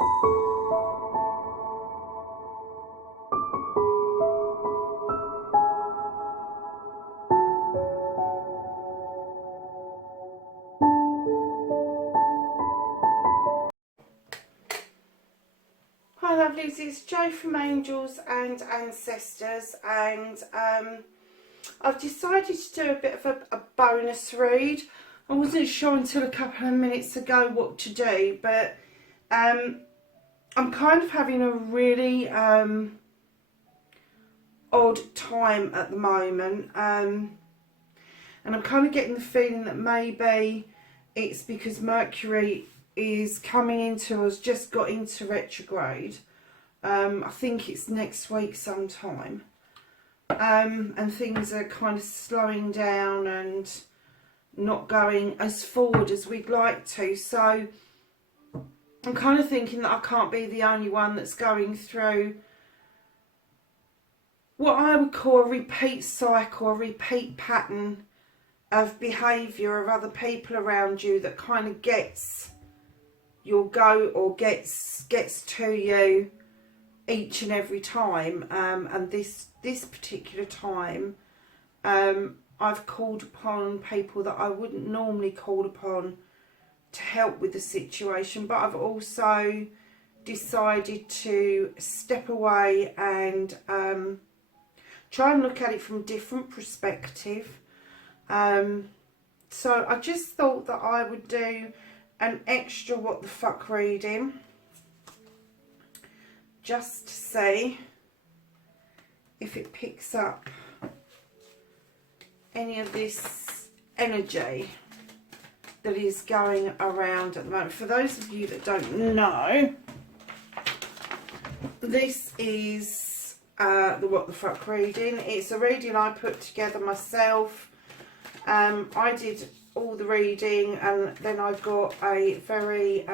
Hi lovelies, it's Jo from Angels and Ancestors, and I've decided to do a bit of a bonus read. I wasn't sure until a couple of minutes ago what to do, but I'm kind of having a really odd time at the moment, and I'm kind of getting the feeling that maybe it's because Mercury is coming into us, just got into retrograde. I think it's next week sometime, and things are kind of slowing down and not going as forward as we'd like to. So I'm kind of thinking that I can't be the only one that's going through what I would call a repeat cycle, a repeat pattern of behaviour of other people around you that kind of gets your goat or gets to you each and every time, and this particular time I've called upon people that I wouldn't normally call upon to help with the situation, but I've also decided to step away and try and look at it from a different perspective. So I just thought that I would do an extra what the fuck reading, just to see if it picks up any of this energy that is going around at the moment. For those of you that don't know, this is the what the fuck reading. It's a reading I put together myself. I did all the reading, and then I got a very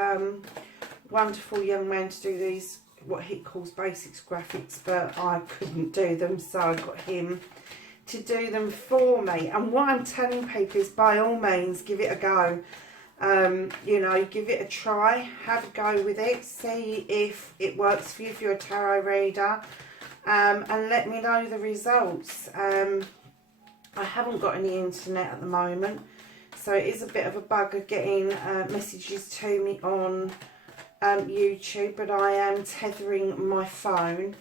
wonderful young man to do these, what he calls basics graphics, but I couldn't do them, so I got him to do them for me. And what I'm telling people is, by all means, give it a go. You know, give it a try, have a go with it, see if it works for you if you're a tarot reader, and let me know the results. I haven't got any internet at the moment, so it is a bit of a bugger getting messages to me on YouTube, but I am tethering my phone,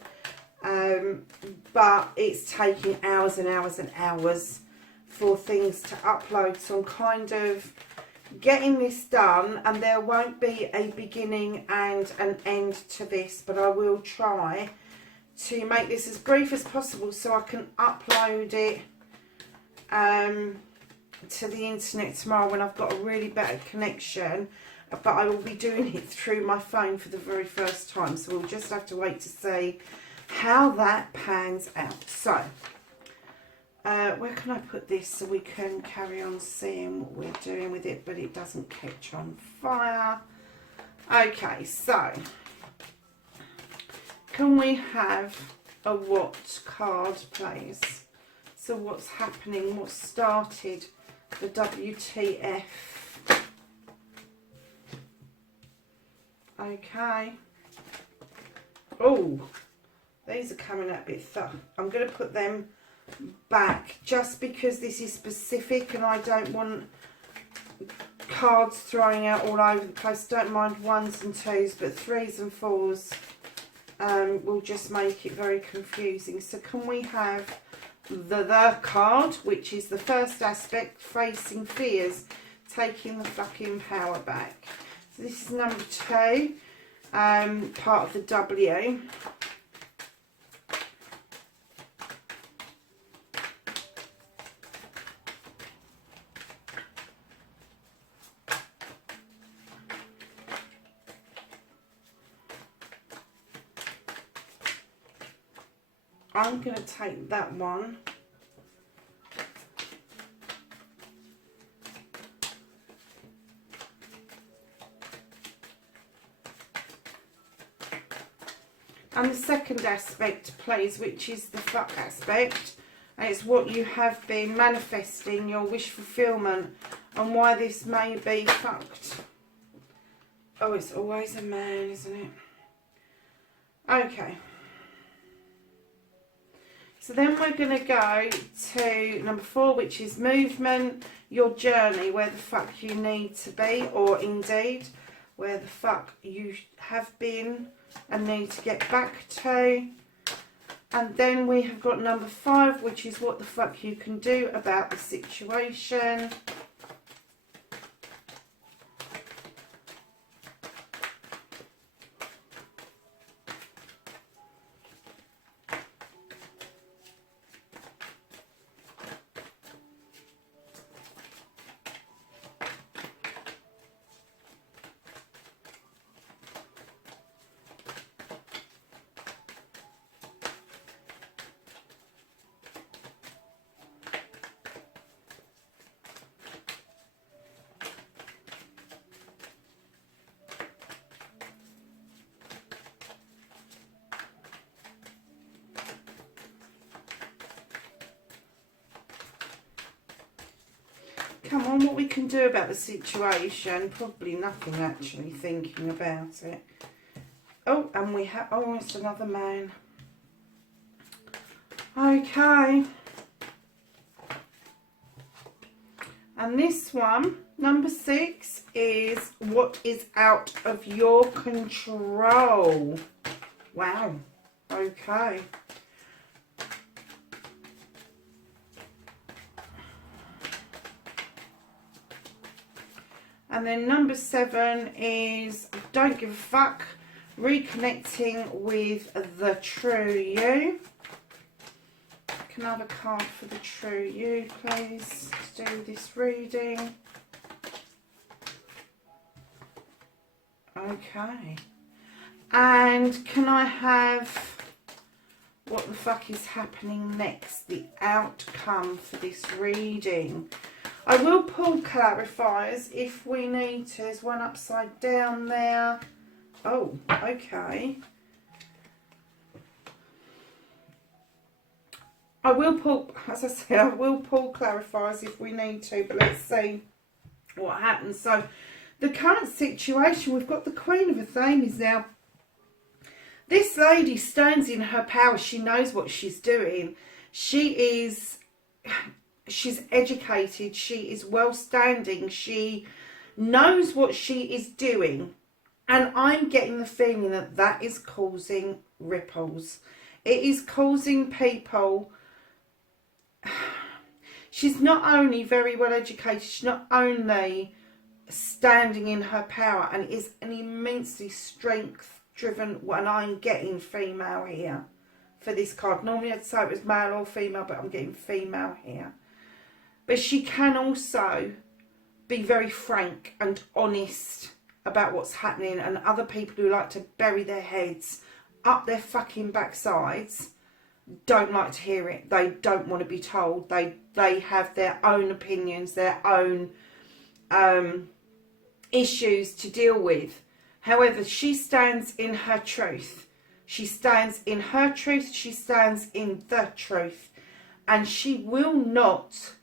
but it's taking hours and hours and hours for things to upload, so I'm kind of getting this done, and there won't be a beginning and an end to this, but I will try to make this as brief as possible so I can upload it to the internet tomorrow when I've got a really better connection, but I will be doing it through my phone for the very first time, so we'll just have to wait to see how that pans out. So where can I put this so we can carry on seeing what we're doing with it but it doesn't catch on fire? Okay, so can we have a what card, please? So what's happening? What started the WTF? Okay. Oh, these are coming out a bit thick. I'm going to put them back just because this is specific and I don't want cards throwing out all over the place. Don't mind ones and twos, but threes and fours will just make it very confusing. So can we have the card, which is the first aspect, facing fears, taking the fucking power back. So this is number 2, part of the W. I'm going to take that one. And the second aspect, please, which is the fuck aspect. And it's what you have been manifesting, your wish fulfillment, and why this may be fucked. Oh, it's always a man, isn't it? Okay. So then we're going to go to number 4, which is movement, your journey, where the fuck you need to be, or indeed where the fuck you have been and need to get back to. And then we have got number 5, which is what the fuck you can do about the situation. Come on, what we can do about the situation? Probably nothing, actually, thinking about it. Oh, and we have... Oh, it's another man. Okay. And this one, number 6, is what is out of your control. Wow. Okay. And then number 7 is don't give a fuck, reconnecting with the true you. Can I have a card for the true you, please, to do this reading? Okay. And can I have what the fuck is happening next, the outcome for this reading? I will pull clarifiers if we need to. There's one upside down there. Oh, okay. I will pull, as I said, I will pull clarifiers if we need to, but let's see what happens. So, the current situation, we've got the Queen of Athens now. This lady stands in her power. She knows what she's doing. She's educated, she is well standing, she knows what she is doing, and I'm getting the feeling that that is causing ripples. It is causing people... She's not only very well educated, she's not only standing in her power, and it is an immensely strength driven, and I'm getting female here for this card. Normally I'd say it was male or female, but I'm getting female here. But she can also be very frank and honest about what's happening, and other people who like to bury their heads up their fucking backsides don't like to hear it. They don't want to be told. They have their own opinions, their own issues to deal with. However, she stands in her truth. She stands in her truth. She stands in the truth. And she will not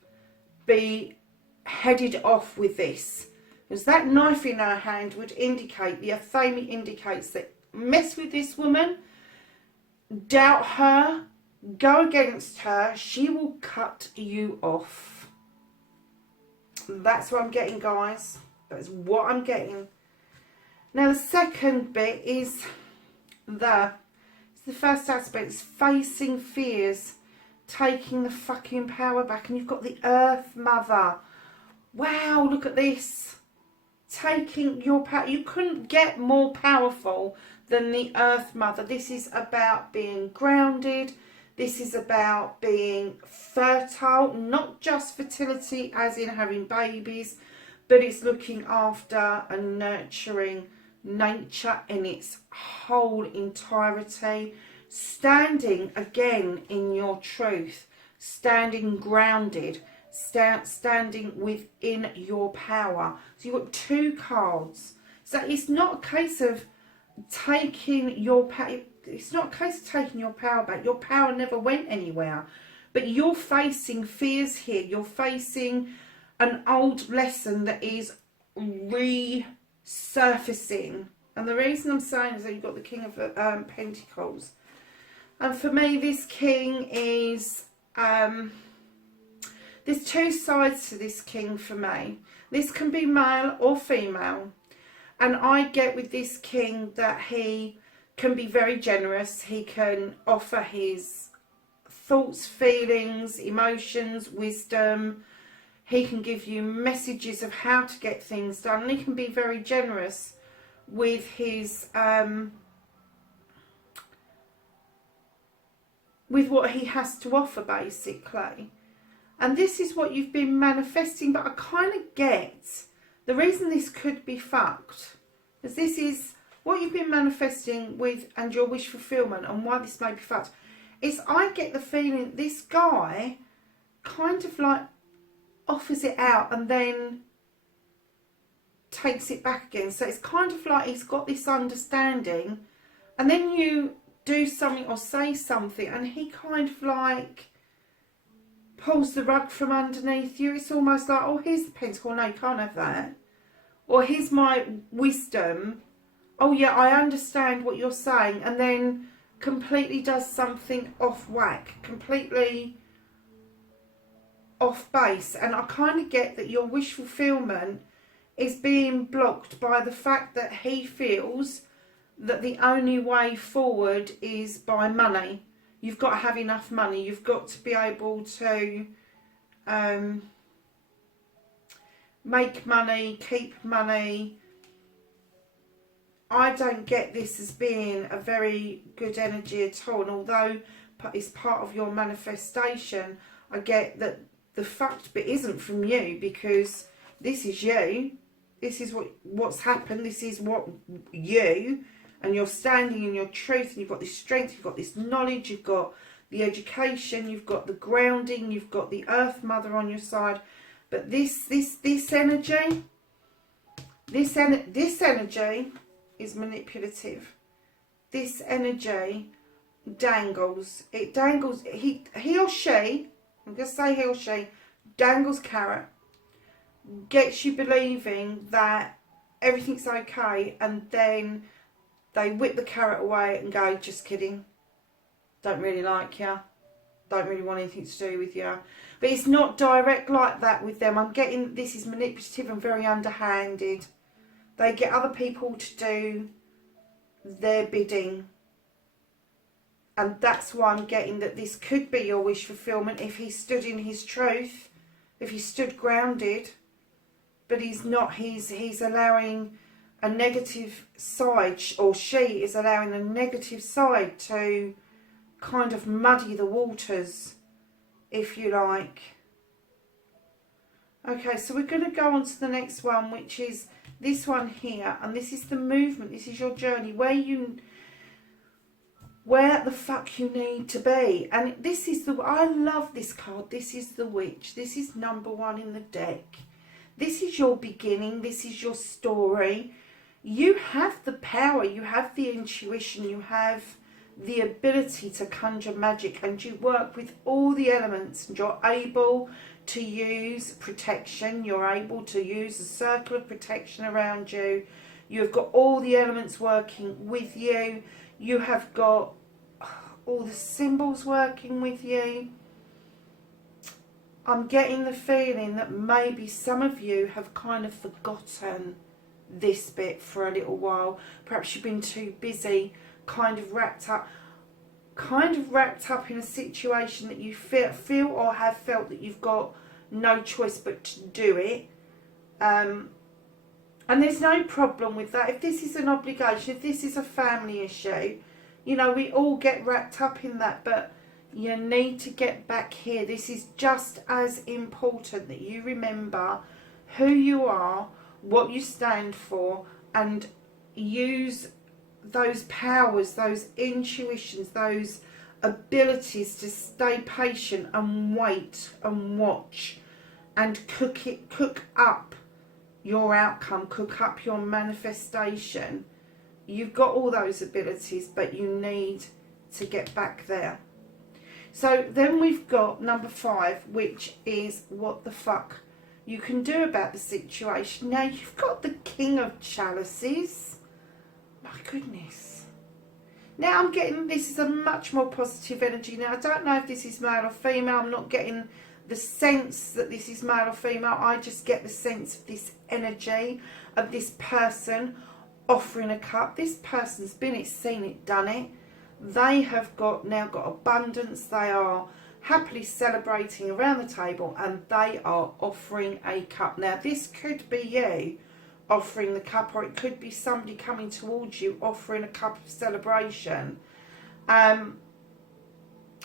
be headed off with this, because that knife in her hand would indicate, the Athame indicates that mess with this woman, doubt her, go against her, she will cut you off. That's what I'm getting, guys. That's what I'm getting. Now the second bit is the first aspect is facing fears, taking the fucking power back. And you've got the Earth Mother. Wow, look at this. Taking your power. You couldn't get more powerful than the Earth Mother. This is about being grounded. This is about being fertile. Not just fertility as in having babies, but it's looking after and nurturing nature in its whole entirety. Standing again in your truth, standing grounded, standing within your power. So you've got 2 cards. So it's not a case of taking your power. It's not a case of taking your power back. Your power never went anywhere. But you're facing fears here. You're facing an old lesson that is surfacing. And the reason I'm saying is that you've got the King of Pentacles. And for me, this King is, there's two sides to this King for me. This can be male or female. And I get with this King that he can be very generous. He can offer his thoughts, feelings, emotions, wisdom. He can give you messages of how to get things done. And he can be very generous with his, with what he has to offer, basically. And this is what you've been manifesting, but I kind of get the reason this could be fucked is this is what you've been manifesting with and your wish fulfillment, and why this may be fucked is I get the feeling this guy kind of like offers it out and then takes it back again. So it's kind of like he's got this understanding, and then you do something or say something and he kind of like pulls the rug from underneath you. It's almost like, oh, here's the pentacle, no, you can't have that. Or here's my wisdom. Oh yeah, I understand what you're saying. And then completely does something off whack, completely off base. And I kind of get that your wish fulfillment is being blocked by the fact that he feels that the only way forward is by money. You've got to have enough money. You've got to be able to make money, keep money. I don't get this as being a very good energy at all. And although it's part of your manifestation, I get that the fucked bit isn't from you, because this is you. This is what's happened. This is what you, and you're standing in your truth, and you've got this strength, you've got this knowledge, you've got the education, you've got the grounding, you've got the Earth Mother on your side. But this energy, this energy is manipulative. This energy dangles. It dangles. He or she, I'm going to say he or she, dangles carrot. Gets you believing that everything's okay, and then they whip the carrot away and go, just kidding. Don't really like you. Don't really want anything to do with you. But it's not direct like that with them. I'm getting this is manipulative and very underhanded. They get other people to do their bidding. And that's why I'm getting that this could be your wish fulfillment if he stood in his truth, if he stood grounded. But he's not. He's allowing a negative side, or she is allowing a negative side to kind of muddy the waters, if you like. Okay, so we're going to go on to the next one, which is this one here, and this is the movement. This is your journey, where the fuck you need to be. And this is I love this card. This is the Witch. This is number 1 in the deck. This is your beginning. This is your story. You have the power. You have the intuition. You have the ability to conjure magic, and you work with all the elements, and you're able to use protection. You're able to use a circle of protection around you. You've got all the elements working with you. You have got all the symbols working with you. I'm getting the feeling that maybe some of you have kind of forgotten this bit for a little while. Perhaps you've been too busy, kind of wrapped up in a situation that you feel or have felt that you've got no choice but to do it. And there's no problem with that. If this is an obligation, if this is a family issue, you know, we all get wrapped up in that, but you need to get back here. This is just as important that you remember who you are, what you stand for, and use those powers, those intuitions, those abilities to stay patient and wait and watch and cook up your outcome, cook up your manifestation. You've got all those abilities, but you need to get back there. So then we've got number 5, which is what the fuck. you can do about the situation. Now, you've got the King of Chalices. My goodness. Now I'm getting, this is a much more positive energy. Now, I don't know if this is male or female. I'm not getting the sense that this is male or female. I just get the sense of this energy of this person offering a cup. This person's been it, seen it, done it. They have now got abundance. They are happily celebrating around the table, and they are offering a cup. Now, this could be you offering the cup, or it could be somebody coming towards you offering a cup of celebration.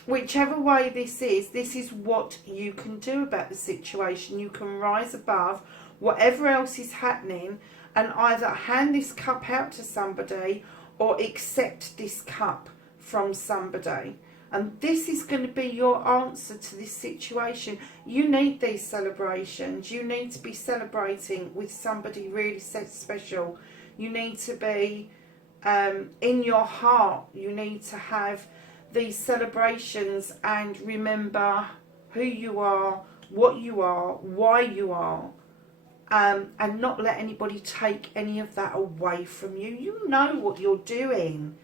Whichever way this is what you can do about the situation. You can rise above whatever else is happening and either hand this cup out to somebody or accept this cup from somebody. And this is going to be your answer to this situation. You need these celebrations. You need to be celebrating with somebody really special. You need to be in your heart. You need to have these celebrations and remember who you are, what you are, why you are, and not let anybody take any of that away from you. You know what you're doing.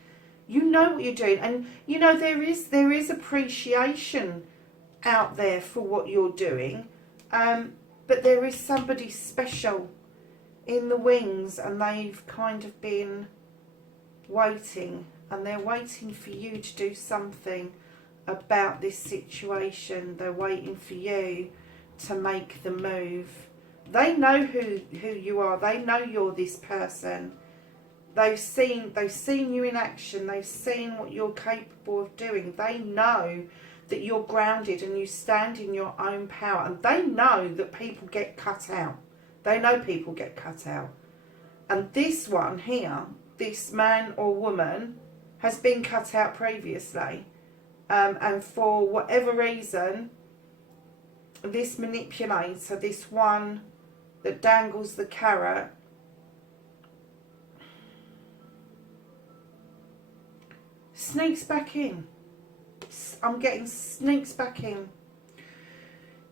You know what you're doing, and you know there is appreciation out there for what you're doing, but there is somebody special in the wings, and they've kind of been waiting, and they're waiting for you to do something about this situation. They're waiting for you to make the move. They know who you are. They know you're this person. They've seen you in action. They've seen what you're capable of doing. They know that you're grounded and you stand in your own power. And they know that people get cut out. They know people get cut out. And this one here, this man or woman, has been cut out previously. And for whatever reason, this manipulator, this one that dangles the carrot, sneaks back in. I'm getting sneaks back in.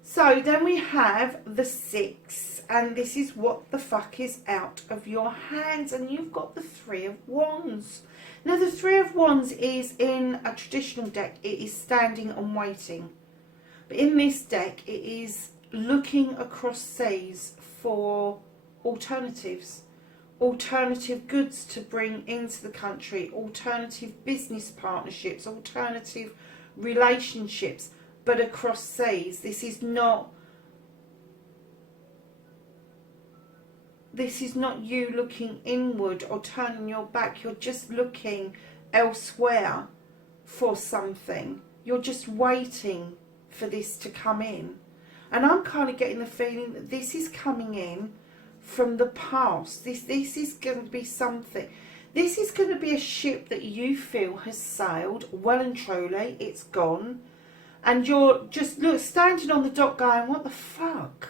So then we have the 6, and this is what the fuck is out of your hands, and you've got the 3 of Wands. Now the 3 of Wands is in a traditional deck. It is standing and waiting. But in this deck, it is looking across seas for alternatives. Alternative goods to bring into the country, alternative business partnerships, alternative relationships, but across seas. This is not you looking inward or turning your back. You're just looking elsewhere for something. You're just waiting for this to come in. And I'm kind of getting the feeling that this is coming in from the past. This is going to be something. This is going to be a ship that you feel has sailed well and truly. It's gone, and you're just standing on the dock going, what the fuck?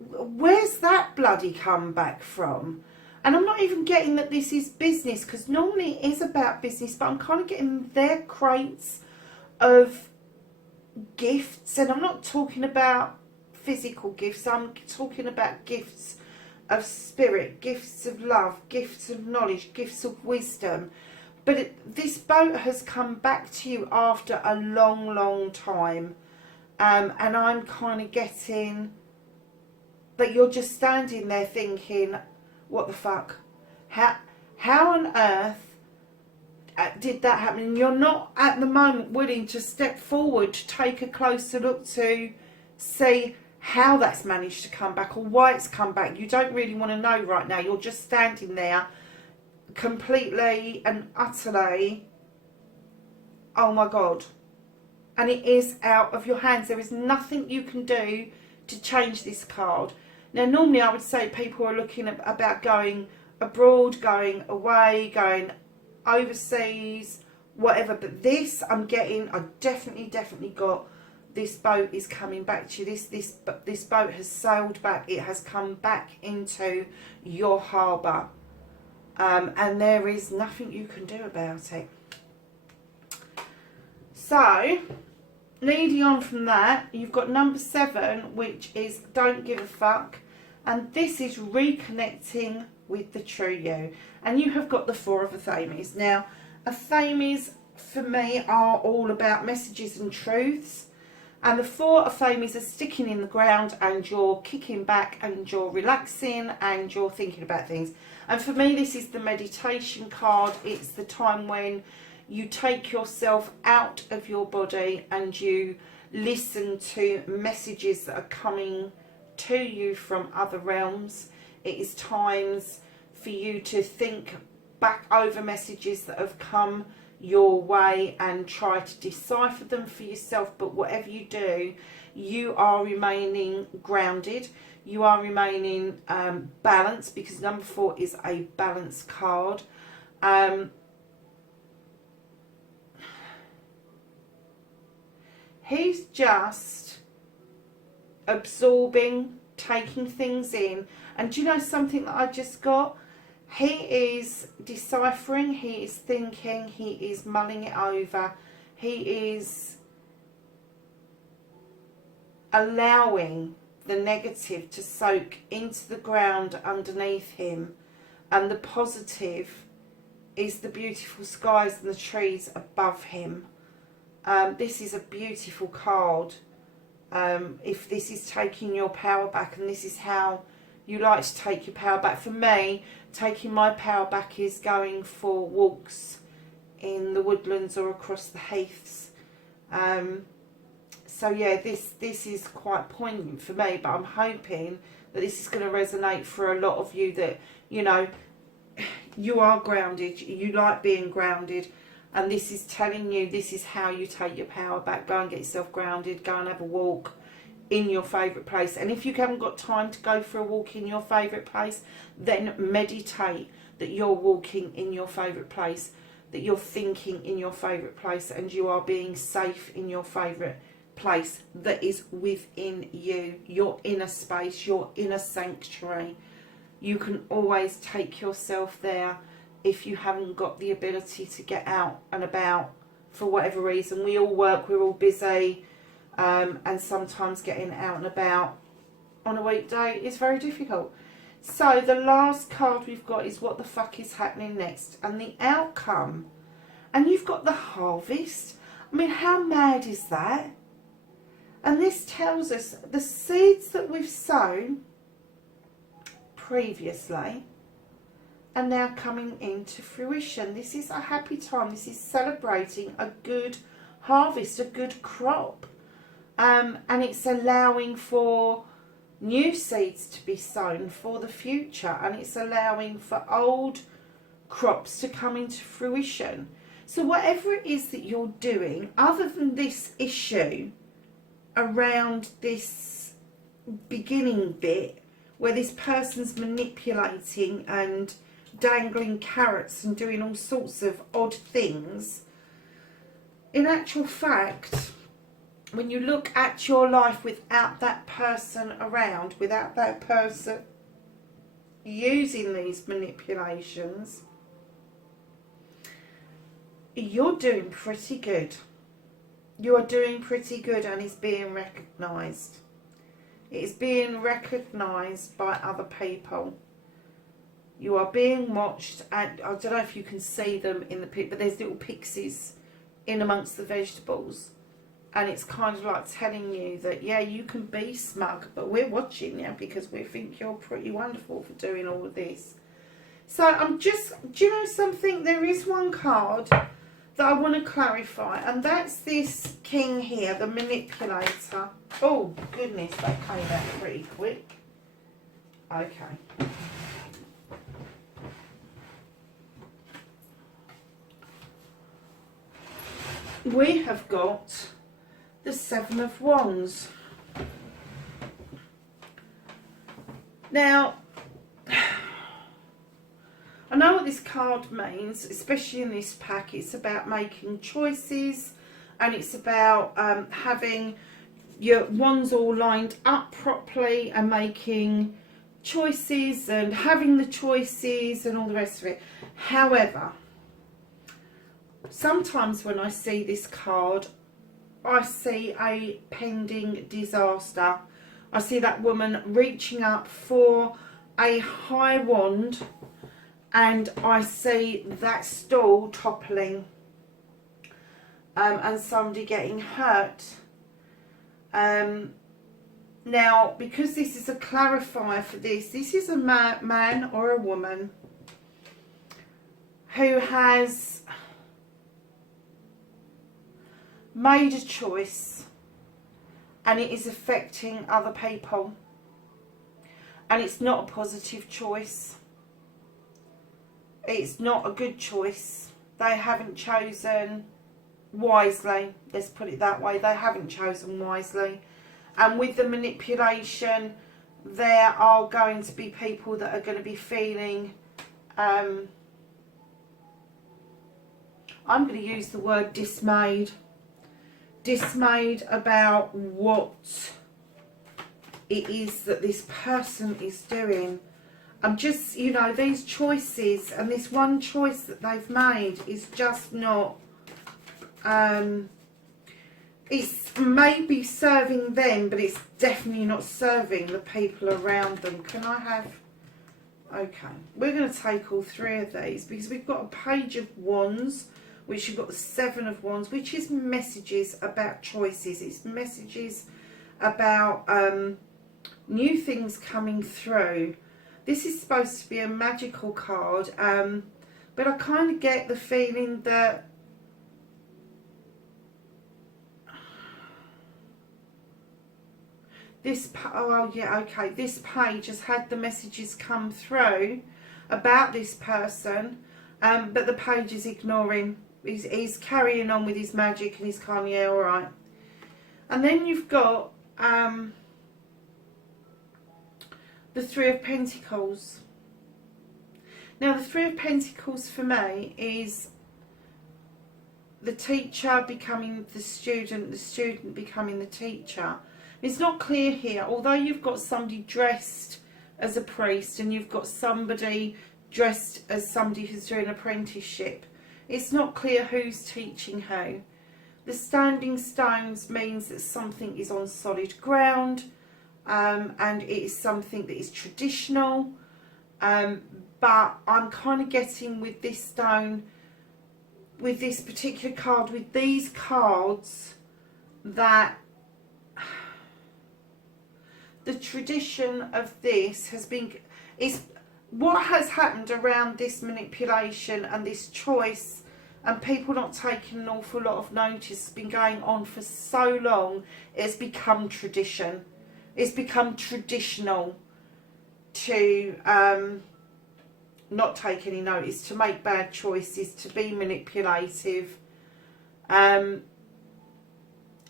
Where's that bloody come back from? And I'm not even getting that this is business, because normally it is about business, but I'm kind of getting their crates of gifts, and I'm not talking about physical gifts. I'm talking about gifts of spirit, gifts of love, gifts of knowledge, gifts of wisdom. But this boat has come back to you after a long time, and I'm kind of getting that you're just standing there thinking, what the fuck? How on earth did that happen? And you're not at the moment willing to step forward to take a closer look to see how that's managed to come back or why it's come back. You don't really want to know right now. You're just standing there completely and utterly, oh my God. And it is out of your hands. There is nothing you can do to change this card. Now, normally I would say people are looking at about going abroad, going away, going overseas, whatever. But this, I'm getting, I definitely got, this boat is coming back to you. This boat has sailed back. It has come back into your harbour. And there is nothing you can do about it. So, leading on from that, you've got number 7, which is don't give a fuck. And this is reconnecting with the true you. And you have got the 4 of Athames. Now, Athames for me are all about messages and truths. And the 4 of Athames are sticking in the ground, and you're kicking back and you're relaxing and you're thinking about things. And for me, this is the meditation card. It's the time when you take yourself out of your body and you listen to messages that are coming to you from other realms. It is times for you to think back over messages that have come your way and try to decipher them for yourself. But whatever you do, you are remaining grounded. You are remaining balanced, because number 4 is a balance card. He's just absorbing, taking things in. And do you know something that I just got? He is deciphering, he is thinking, he is mulling it over. He is allowing the negative to soak into the ground underneath him. And the positive is the beautiful skies and the trees above him. This is a beautiful card. If this is taking your power back, and this is how you like to take your power back. For me, taking my power back is going for walks in the woodlands or across the heaths. So yeah, this is quite poignant for me, but I'm hoping that this is going to resonate for a lot of you, that, you know, you are grounded, you like being grounded, and this is telling you this is how you take your power back. Go and get yourself grounded, go and have a walk in your favourite place. And if you haven't got time to go for a walk in your favourite place, then meditate that you're walking in your favourite place, that you're thinking in your favourite place, and you are being safe in your favourite place that is within you, your inner space, your inner sanctuary. You can always take yourself there if you haven't got the ability to get out and about for whatever reason. We all work, we're all busy, and sometimes getting out and about on a weekday is very difficult. So the last card we've got is what the fuck is happening next, and the outcome. And you've got the harvest. I mean, how mad is that? And this tells us the seeds that we've sown previously are now coming into fruition. This is a happy time. This is celebrating a good harvest, a good crop. And it's allowing for new seeds to be sown for the future. And it's allowing for old crops to come into fruition. So whatever it is that you're doing, other than this issue around this beginning bit, where this person's manipulating and dangling carrots and doing all sorts of odd things, in actual fact, when you look at your life without that person around, without that person using these manipulations, you're doing pretty good. You are doing pretty good, and it's being recognised. It is being recognised by other people. You are being watched, and I don't know if you can see them in the pic, but there's little pixies in amongst the vegetables. And it's kind of like telling you that, yeah, you can be smug, but we're watching you because we think you're pretty wonderful for doing all of this. So I'm just, do you know something? There is one card that I want to clarify, and that's this king here, the manipulator. Oh, goodness, that came out pretty quick. Okay. We have got the 7 of Wands. Now, I know what this card means, especially in this pack. It's about making choices, and it's about having your wands all lined up properly and making choices and having the choices and all the rest of it. However, sometimes when I see this card, I see a pending disaster. I see that woman reaching up for a high wand, and I see that stool toppling, and somebody getting hurt. Now, because this is a clarifier for this is a man or a woman who has made a choice, and it is affecting other people, and it's not a positive choice. It's not a good choice. They haven't chosen wisely, let's put it that way. They haven't chosen wisely. And with the manipulation, there are going to be people that are going to be feeling, I'm going to use the word dismayed. Dismayed about what it is that this person is doing. I'm just, you know, these choices, and this one choice that they've made is just not, it's maybe serving them, but it's definitely not serving the people around them. Can I have, okay, we're going to take all three of these, because we've got a Page of Wands, which you've got the Seven of Wands, which is messages about choices. It's messages about new things coming through. This is supposed to be a magical card, but I kind of get the feeling that this, oh yeah, okay, this page has had the messages come through about this person, but the page is ignoring. He's carrying on with his magic, and he's kind of, yeah, alright. And then you've got the Three of Pentacles. Now, the Three of Pentacles for me is the teacher becoming the student becoming the teacher. It's not clear here, although you've got somebody dressed as a priest and you've got somebody dressed as somebody who's doing an apprenticeship. It's not clear who's teaching who. The standing stones means that something is on solid ground, and it is something that is traditional, but I'm kind of getting with this stone, with this particular card, with these cards, that the tradition of this has been, is what has happened around this manipulation and this choice, and people not taking an awful lot of notice, has been going on for so long. It's become tradition. It's become traditional to not take any notice, to make bad choices, to be manipulative, and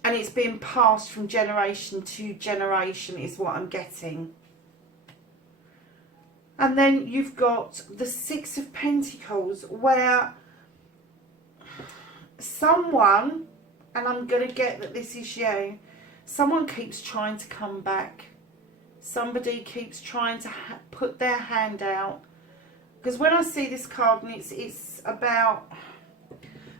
it's been passed from generation to generation is what I'm getting. And then you've got the Six of Pentacles, where someone, and I'm going to get that this is you, someone keeps trying to come back. Somebody keeps trying to put their hand out. Because when I see this card, and it's about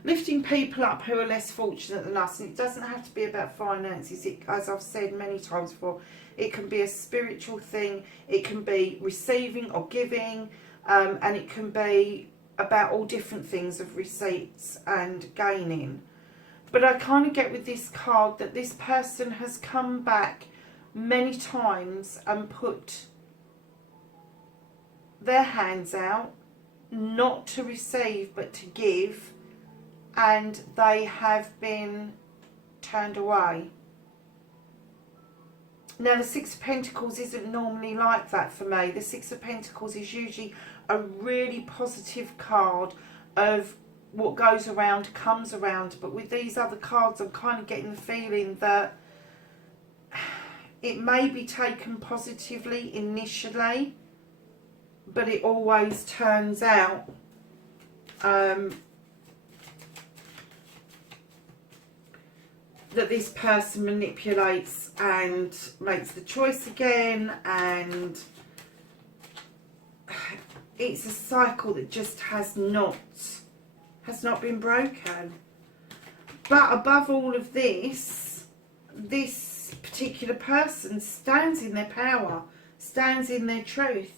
lifting people up who are less fortunate than us, and it doesn't have to be about finances. As I've said many times before, it can be a spiritual thing, it can be receiving or giving, and it can be about all different things of receipts and gaining. But I kind of get with this card that this person has come back many times and put their hands out, not to receive but to give, and they have been turned away. Now, the Six of Pentacles isn't normally like that for me. The Six of Pentacles is usually a really positive card of what goes around comes around. But with these other cards, I'm kind of getting the feeling that it may be taken positively initially, but it always turns out that this person manipulates and makes the choice again, and it's a cycle that just has not been broken. But above all of this, this particular person stands in their power, stands in their truth,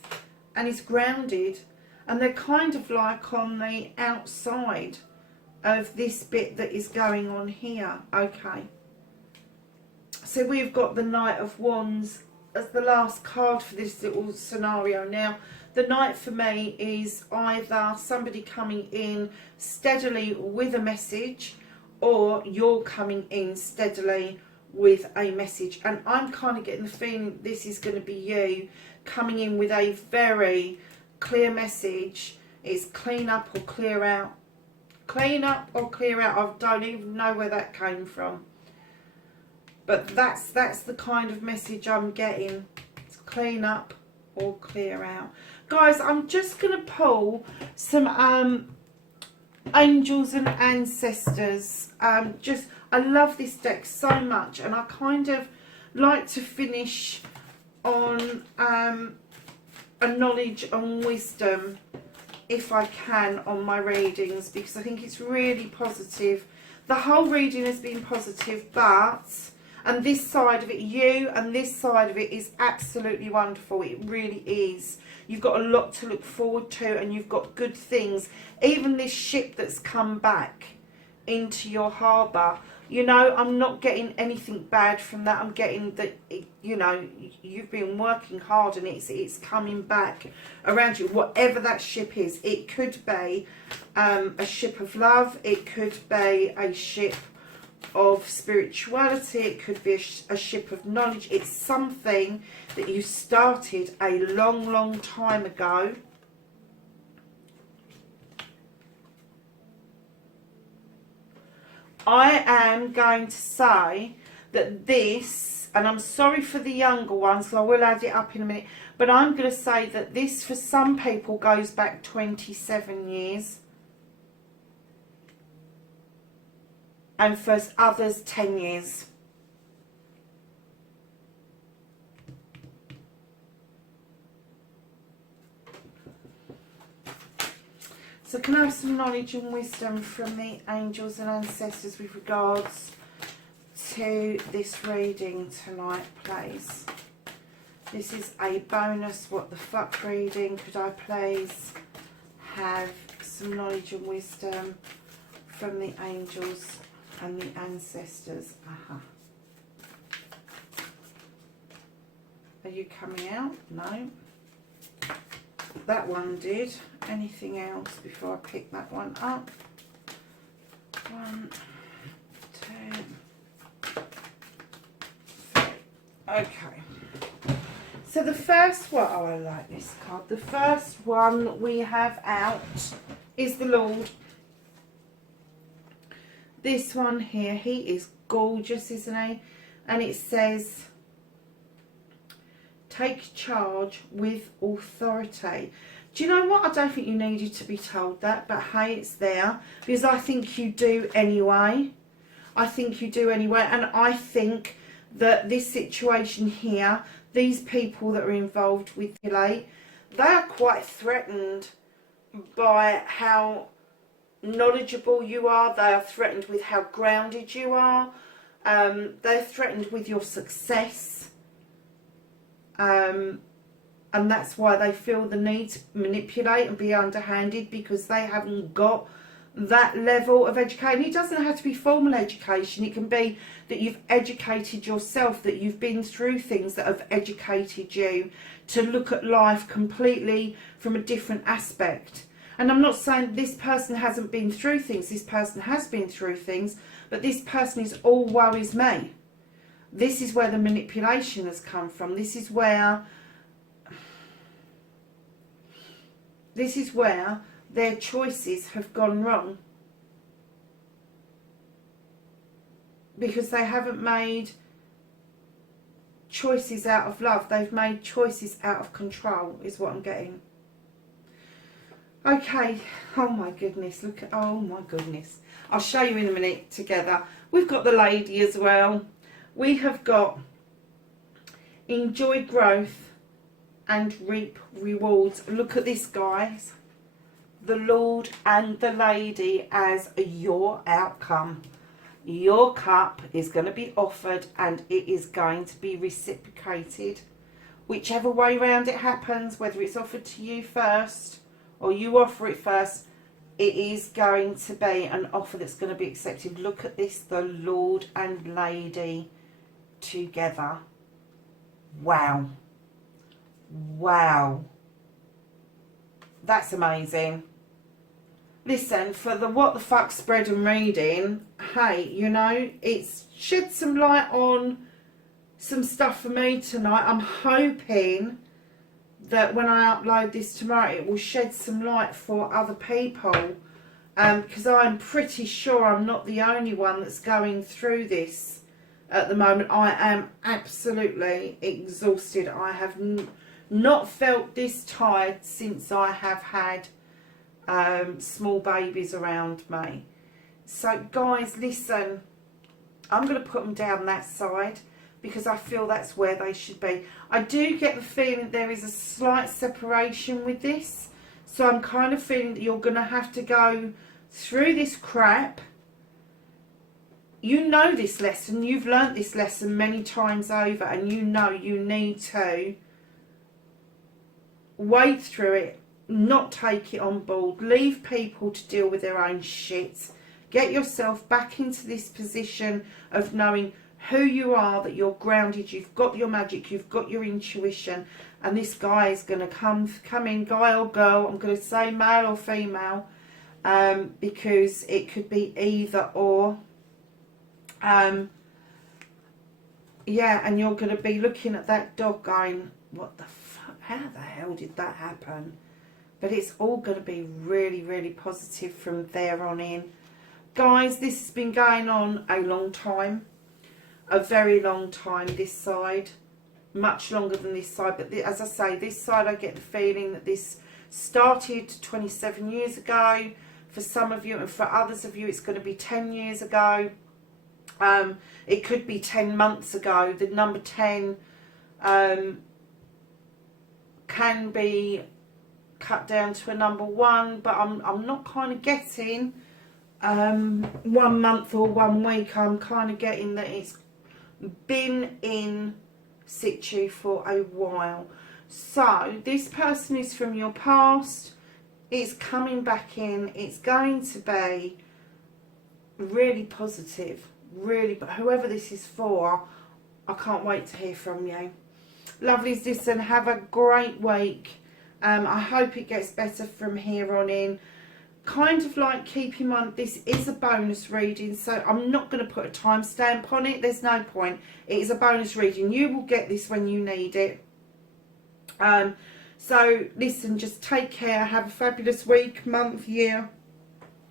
and is grounded. And they're kind of like on the outside of this bit that is going on here. Okay. So we've got the Knight of Wands as the last card for this little scenario. Now, the Knight for me is either somebody coming in steadily with a message, or you're coming in steadily with a message. And I'm kind of getting the feeling this is going to be you coming in with a very clear message. It's clean up or clear out. Clean up or clear out. I don't even know where that came from. But that's the kind of message I'm getting. It's clean up or clear out. Guys, I'm just going to pull some angels and ancestors. I love this deck so much, and I kind of like to finish on a knowledge and wisdom, if I can, on my readings, because I think it's really positive. The whole reading has been positive, but... and this side of it, you and this side of it is absolutely wonderful. It really is. You've got a lot to look forward to, and you've got good things. Even this ship that's come back into your harbour, you know, I'm not getting anything bad from that. I'm getting that, you know, you've been working hard and it's coming back around you. Whatever that ship is, it could be a ship of love. It could be a ship of spirituality. It could be a ship of knowledge. It's something that you started a long time ago, I am going to say that this, and I'm sorry for the younger ones, so I will add it up in a minute, but I'm going to say that this for some people goes back 27 years. And for others, 10 years. So can I have some knowledge and wisdom from the angels and ancestors with regards to this reading tonight, please? This is a bonus what the fuck reading. Could I please have some knowledge and wisdom from the angels and the ancestors? Are you coming out? No. That one did. Anything else before I pick that one up? 1, 2, 3. Okay. So the first one, oh, I like this card. The first one we have out is the Lord. This one here, he is gorgeous, isn't he? And it says, take charge with authority. Do you know what? I don't think you needed to be told that, but hey, it's there. Because I think you do anyway. I think you do anyway. And I think that this situation here, these people that are involved with delay, they are quite threatened by how knowledgeable you are. They are threatened with how grounded you are. They're threatened with your success. And that's why they feel the need to manipulate and be underhanded, because they haven't got that level of education. It doesn't have to be formal education. It can be that you've educated yourself, that you've been through things that have educated you to look at life completely from a different aspect. And I'm not saying this person hasn't been through things. This person has been through things, but this person is all woe is me. This is where the manipulation has come from. This is where their choices have gone wrong. Because they haven't made choices out of love. They've made choices out of control, is what I'm getting. Okay. Oh my goodness. Look at, oh my goodness. I'll show you in a minute together. We've got the lady as well. We have got enjoy growth and reap rewards. Look at this, guys. The Lord and the Lady as your outcome. Your cup is going to be offered and it is going to be reciprocated. Whichever way round it happens, whether it's offered to you first or you offer it first, it is going to be an offer that's going to be accepted. Look at this, the Lord and Lady together. Wow. Wow. That's amazing. Listen, for the what the fuck spread and reading, hey, you know, it's shed some light on some stuff for me tonight. I'm hoping that when I upload this tomorrow, it will shed some light for other people. Because I'm pretty sure I'm not the only one that's going through this at the moment. I am absolutely exhausted. I have not felt this tired since I have had small babies around me. So guys, listen, I'm going to put them down that side because I feel that's where they should be. I do get the feeling there is a slight separation with this, so I'm kind of feeling that you're going to have to go through this crap. You know this lesson, you've learnt this lesson many times over, and you know you need to wade through it, not take it on board, leave people to deal with their own shit. Get yourself back into this position of knowing who you are, that you're grounded, you've got your magic, you've got your intuition, and this guy is going to come in, guy or girl, I'm going to say male or female, because it could be either or. Yeah, and you're going to be looking at that dog going, what the fuck, how the hell did that happen? But it's all going to be really, really positive from there on in. Guys, this has been going on a long time. A very long time, this side. Much longer than this side. But as I say, this side I get the feeling that this started 27 years ago. For some of you, and for others of you, it's going to be 10 years ago. It could be 10 months ago. The number 10 can be cut down to a number 1, but I'm not kind of getting 1 month or 1 week. I'm kind of getting that it's been in situ for a while. So this person is from your past. It's coming back in. It's going to be really positive, really. But whoever this is for, I can't wait to hear from you. Lovelies, listen, have a great week. I hope it gets better from here on in. Kind of like, keep in mind, this is a bonus reading, so I'm not going to put a timestamp on it. There's no point. It is a bonus reading. You will get this when you need it. So, listen, just take care. Have a fabulous week, month, year.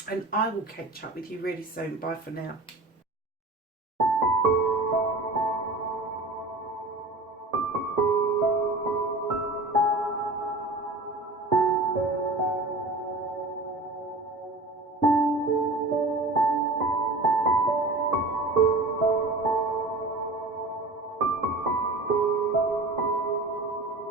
And I will catch up with you really soon. Bye for now.